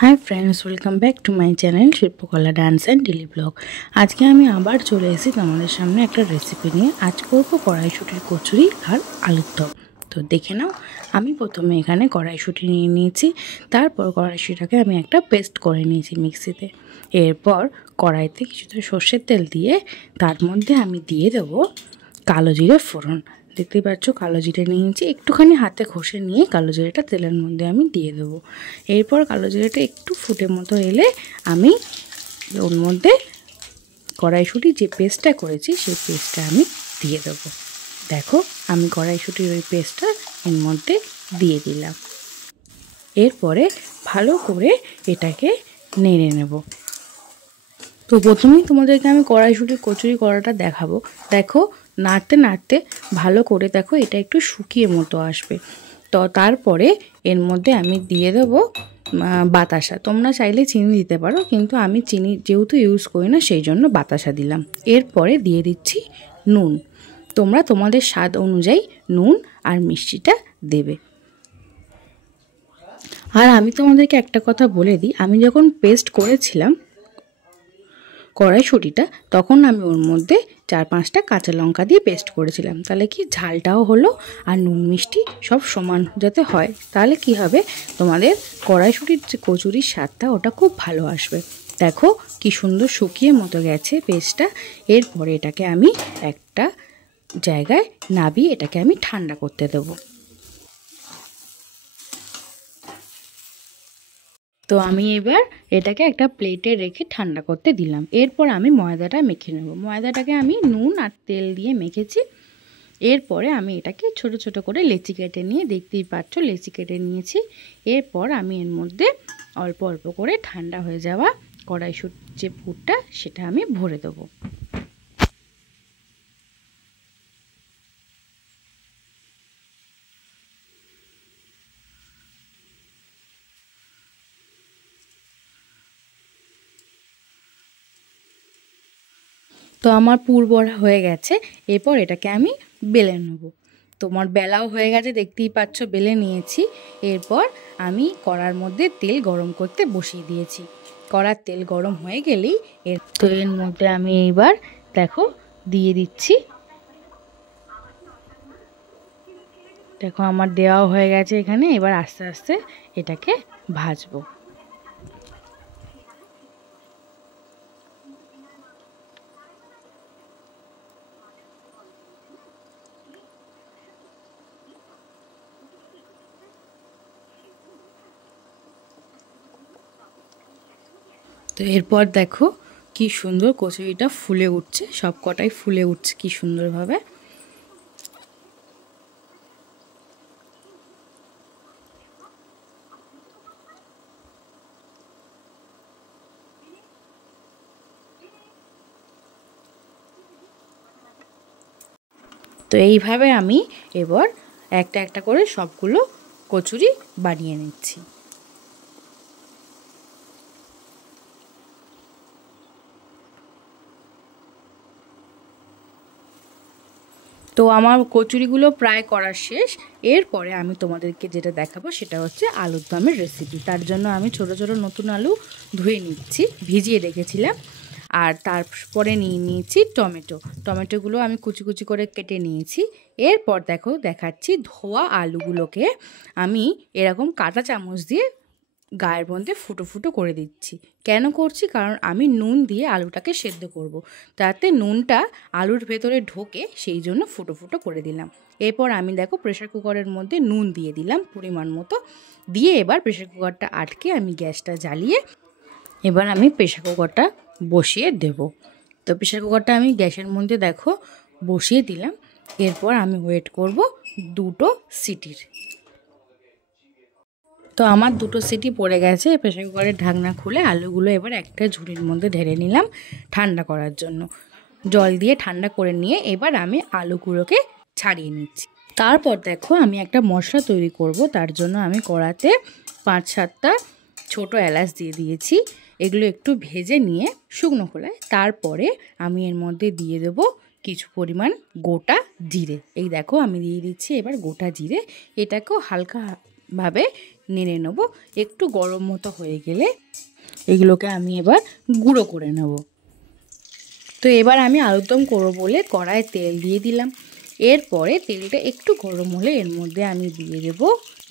Hi friends, welcome back to my channel শিল্পকলা dance and daily blog. আজকে আমি আবার চলে এসেছি তোমাদের সামনে একটা রেসিপি নিয়ে। আজ করবো কড়াইশুঁটির কচুরি আর আলুর দম। তো দেখে নাও, আমি প্রথমে এখানে কড়াইশুঁটি নিয়ে নিয়েছি। তারপর কড়াইশুঁটিটাকে আমি একটা পেস্ট করে নিয়েছি মিক্সিতে। এরপর কড়াইতে কিছুটা সর্ষের তেল দিয়ে তার মধ্যে আমি দিয়ে দেবো কালো জিরে ফোড়ন। দেখতেই পাচ্ছ কালো জিরে নিয়েছি, একটুখানি হাতে ঘষে নিয়ে কালো জিরেটা তেলের মধ্যে আমি দিয়ে দেবো। এরপর কালো জিরেটা একটু ফুটে মতো এলে আমি ওর মধ্যে কড়াইশুঁটি যে পেস্টটা করেছি সেই পেস্টটা আমি দিয়ে দেবো। দেখো, আমি কড়াইশুঁটির ওই পেস্টটা এর মধ্যে দিয়ে দিলাম। এরপরে ভালো করে এটাকে নেড়ে নেব। তো প্রথমেই তোমাদেরকে আমি কড়াইশুঁটির কচুরি করাটা দেখাবো। দেখো, নাড়তে নাড়তে ভালো করে দেখো এটা একটু শুকিয়ে মতো আসবে। তো তারপরে এর মধ্যে আমি দিয়ে দেবো বাতাসা। তোমরা চাইলে চিনি দিতে পারো, কিন্তু আমি চিনি যেহেতু ইউজ করি না সেই জন্য বাতাসা দিলাম। এরপরে দিয়ে দিচ্ছি নুন। তোমরা তোমাদের স্বাদ অনুযায়ী নুন আর মিষ্টিটা দেবে। আর আমি তোমাদেরকে একটা কথা বলে দিই, আমি যখন পেস্ট করেছিলাম কড়াইশুঁটিটা, তখন আমি ওর মধ্যে 4-5টা কাঁচা লঙ্কা দিয়ে পেস্ট করেছিলাম। তাহলে কি ঝালটাও হলো আর নুন মিষ্টি সব সমান যাতে হয়, তাহলে কি হবে তোমাদের কড়াইশুঁটির যে কচুরির স্বাদটা ওটা খুব ভালো আসবে। দেখো কি সুন্দর শুকিয়ে মতো গেছে পেস্টটা। এরপরে এটাকে আমি একটা জায়গায় নাবিয়ে এটাকে আমি ঠান্ডা করতে দেবো। তো আমি এবার এটাকে একটা প্লেটে রেখে ঠান্ডা করতে দিলাম। এরপর আমি ময়দাটা মেখে নেব। ময়দাটাকে আমি নুন আর তেল দিয়ে মেখেছি। এরপরে আমি এটাকে ছোট ছোট করে লেচি কেটে নিয়ে, দেখতেই পাচ্ছ লেচি কেটে নিয়েছি। এরপর আমি এর মধ্যে অল্প অল্প করে ঠান্ডা হয়ে যাওয়া কড়াইশুঁটির যে পুরটা সেটা আমি ভরে দেবো। তো আমার পুর ভরা হয়ে গেছে। এরপর এটাকে আমি বেলে নেব। তোমার বেলাও হয়ে গেছে, দেখতেই পাচ্ছ বেলে নিয়েছি। এরপর আমি কড়ার মধ্যে তেল গরম করতে বসিয়ে দিয়েছি। কড়ার তেল গরম হয়ে গেলেই এর মধ্যে আমি এইবার দেখো দিয়ে দিচ্ছি। দেখো আমার দেওয়াও হয়ে গেছে এখানে। এবার আস্তে আস্তে এটাকে ভাজবো। তো এরপর দেখো কি সুন্দর কচুরিটা ফুলে উঠছে, সব কটাই ফুলে উঠছে কি সুন্দরভাবে। তো এইভাবে আমি এবার একটা একটা করে সবগুলো কচুরি বানিয়ে নিচ্ছি। তো আমার কচুরিগুলো প্রায় করা শেষ। এরপরে আমি তোমাদেরকে যেটা দেখাবো সেটা হচ্ছে আলুর দমের রেসিপি। তার জন্য আমি ছোট ছোট নতুন আলু ধুয়ে নিচ্ছি, ভিজিয়ে রেখেছিলাম। আর তারপরে নিয়ে নিয়েছি টমেটোগুলো আমি কুচি কুচি করে কেটে নিয়েছি। এরপর দেখো দেখাচ্ছি, ধোয়া আলুগুলোকে আমি এরকম কাঁটা চামচ দিয়ে গায়ের মধ্যে ফুটো ফুটো করে দিচ্ছি। কেন করছি? কারণ আমি নুন দিয়ে আলুটাকে সেদ্ধ করব, তাতে নুনটা আলুর ভেতরে ঢোকে, সেই জন্য ফুটো ফুটো করে দিলাম। এরপর আমি দেখো প্রেশার কুকারের মধ্যে নুন দিয়ে দিলাম পরিমাণ মতো। দিয়ে এবার প্রেশার কুকারটা আটকে আমি গ্যাসটা জ্বালিয়ে এবার আমি প্রেশার কুকারটা বসিয়ে দেব। তো প্রেশার কুকারটা আমি গ্যাসের মধ্যে দেখো বসিয়ে দিলাম। এরপর আমি ওয়েট করব 2টো সিটির। তো আমার 2টো সিটি পড়ে গেছে। প্রেশার কুকারের ঢাকনা খুলে আলুগুলো এবার একটা ঝুড়ির মধ্যে ঢেলে নিলাম ঠান্ডা করার জন্য। জল দিয়ে ঠান্ডা করে নিয়ে এবার আমি আলুগুলোকে ছাড়িয়ে নিচ্ছি। তারপর দেখো আমি একটা মশলা তৈরি করব। তার জন্য আমি কড়াতে 5-7টা ছোট এলাচ দিয়ে দিয়েছি। এগুলো একটু ভেজে নিয়ে শুকনো খোলায় তারপরে আমি এর মধ্যে দিয়ে দেবো কিছু পরিমাণ গোটা জিরে। এই দেখো আমি দিয়ে দিচ্ছি এবার গোটা জিরে। এটাকেও হালকা ভাবে নেড়ে নেব। একটু গরম মতো হয়ে গেলে এগুলোকে আমি এবার গুঁড়ো করে নেব। তো এবার আমি আলুর দম করবো বলে কড়ায় তেল দিয়ে দিলাম। এরপরে তেলটা একটু গরম হলে এর মধ্যে আমি দিয়ে দেব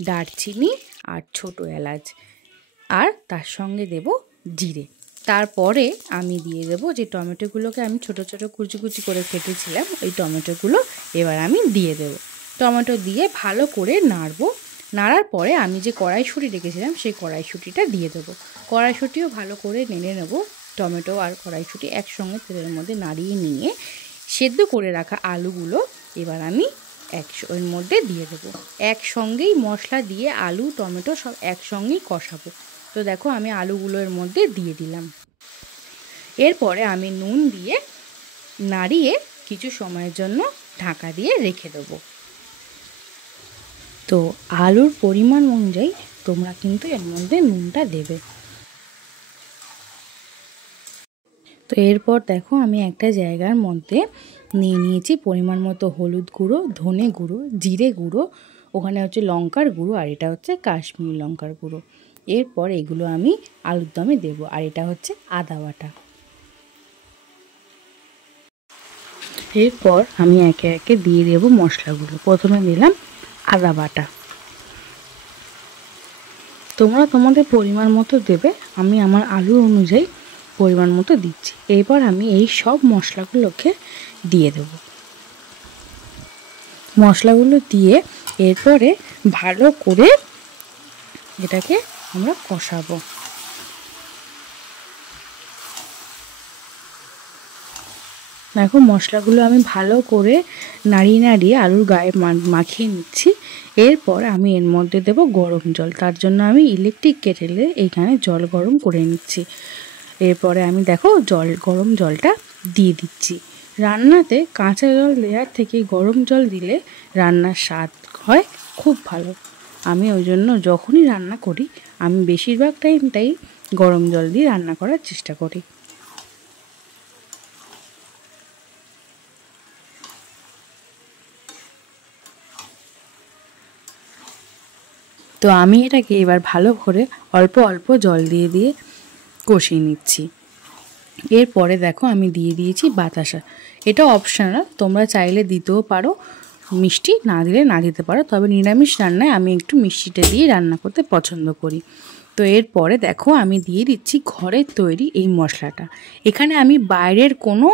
দারচিনি আর ছোটো এলাচ, আর তার সঙ্গে দেব জিরে। তারপরে আমি দিয়ে দেব যে টমেটোগুলোকে আমি ছোট ছোট কুচি কুচি করে কেটেছিলাম, ওই টমেটোগুলো এবার আমি দিয়ে দেব। টমেটো দিয়ে ভালো করে নাড়বো। নাড়ার পরে আমি যে কড়াইশুঁটি রেখেছিলাম সেই কড়াইশুঁটিটা দিয়ে দেবো। কড়াইশুঁটিও ভালো করে নেড়ে নেব। টমেটো আর কড়াইশুঁটি একসঙ্গে তেলের মধ্যে নাড়িয়ে নিয়ে সেদ্ধ করে রাখা আলুগুলো এবার আমি এর মধ্যে দিয়ে দেবো। একসঙ্গেই মশলা দিয়ে আলু টমেটো সব একসঙ্গেই কষাবো। তো দেখো আমি আলুগুলো এর মধ্যে দিয়ে দিলাম। এরপরে আমি নুন দিয়ে নাড়িয়ে কিছু সময়ের জন্য ঢাকা দিয়ে রেখে দেবো। তো আলুর পরিমাণ অনুযায়ী তোমরা কিন্তু এর মধ্যে নুনটা দেবে। তো এরপর দেখো আমি একটা জায়গার মধ্যে নিয়ে নিয়েছি পরিমাণ মতো হলুদ গুঁড়ো, ধনে গুঁড়ো, জিরে গুঁড়ো, ওখানে হচ্ছে লঙ্কার গুঁড়ো, আর এটা হচ্ছে কাশ্মীরি লঙ্কার গুঁড়ো। এরপর এগুলো আমি আলুর দমে দেবো। আর এটা হচ্ছে আদা বাটা। এরপর আমি একে একে দিয়ে দেবো মশলাগুলো। প্রথমে দিলাম আদা বাটা, তোমরা তোমাদের পরিমাণ মতো দেবে, আমি আমার আলু অনুযায়ী পরিমাণ মতো দিচ্ছি। এরপর আমি এই সব মশলাগুলোকে দিয়ে দেব। মশলাগুলো দিয়ে এরপরে ভালো করে এটাকে আমরা কষাবো। দেখো মশলাগুলো আমি ভালো করে নাড়িয়ে নাড়িয়ে আলুর গায়ে মাখিয়ে নিচ্ছি। এরপর আমি এর মধ্যে দেব গরম জল। তার জন্য আমি ইলেকট্রিক কেটেলে এইখানে জল গরম করে নিচ্ছি। এরপরে আমি দেখো গরম জলটা দিয়ে দিচ্ছি। রান্নাতে কাঁচা জল দেওয়ার থেকে গরম জল দিলে রান্নার স্বাদ হয় খুব ভালো। আমি ওই জন্য যখনই রান্না করি আমি বেশিরভাগ টাইমটাই গরম জল দিয়ে রান্না করার চেষ্টা করি। তো আমি এটাকে এবার ভালো করে অল্প অল্প জল দিয়ে দিয়ে কষিয়ে নিচ্ছি। এরপরে দেখো আমি দিয়ে দিয়েছি বাতাসা। এটা অপশনাল, তোমরা চাইলে দিতেও পারো, মিষ্টি না দিলে না দিতে পারো। তবে নিরামিষ রান্নায় আমি একটু মিষ্টিটা দিয়ে রান্না করতে পছন্দ করি। তো এরপরে দেখো আমি দিয়ে দিচ্ছি ঘরের তৈরি এই মশলাটা। এখানে আমি বাইরের কোনো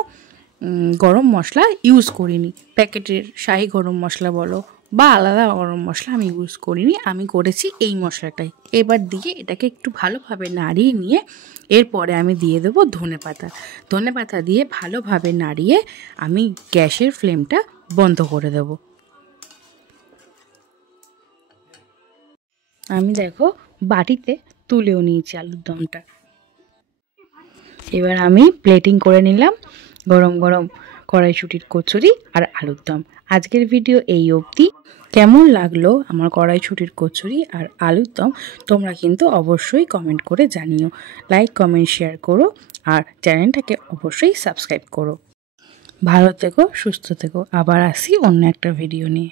গরম মশলা ইউজ করিনি। প্যাকেটের শাহি গরম মশলা বলো বা আলাদা গরম মশলা আমি ইউজ করিনি, আমি করেছি এই মশলাটাই। এবার দিয়ে এটাকে একটু ভালোভাবে নাড়িয়ে নিয়ে এরপরে আমি দিয়ে দেবো ধনেপাতা। ধনেপাতা দিয়ে ভালোভাবে নাড়িয়ে আমি গ্যাসের ফ্লেমটা বন্ধ করে দেব। আমি দেখো বাটিতে তুলেও নিয়েছি আলুর দমটা। এবার আমি প্লেটিং করে নিলাম গরম গরম কড়াইশুঁটির কচুরি আর আলুর দম। আজকের ভিডিও এই অবধি। কেমন লাগলো আমার কড়াইশুঁটির কচুরি আর আলুর দম তোমরা কিন্তু অবশ্যই কমেন্ট করে জানিও। লাইক কমেন্ট শেয়ার করো আর চ্যানেলটাকে অবশ্যই সাবস্ক্রাইব করো। ভালো থেকো, সুস্থ থেকো। আবার আসি অন্য একটা ভিডিও নিয়ে।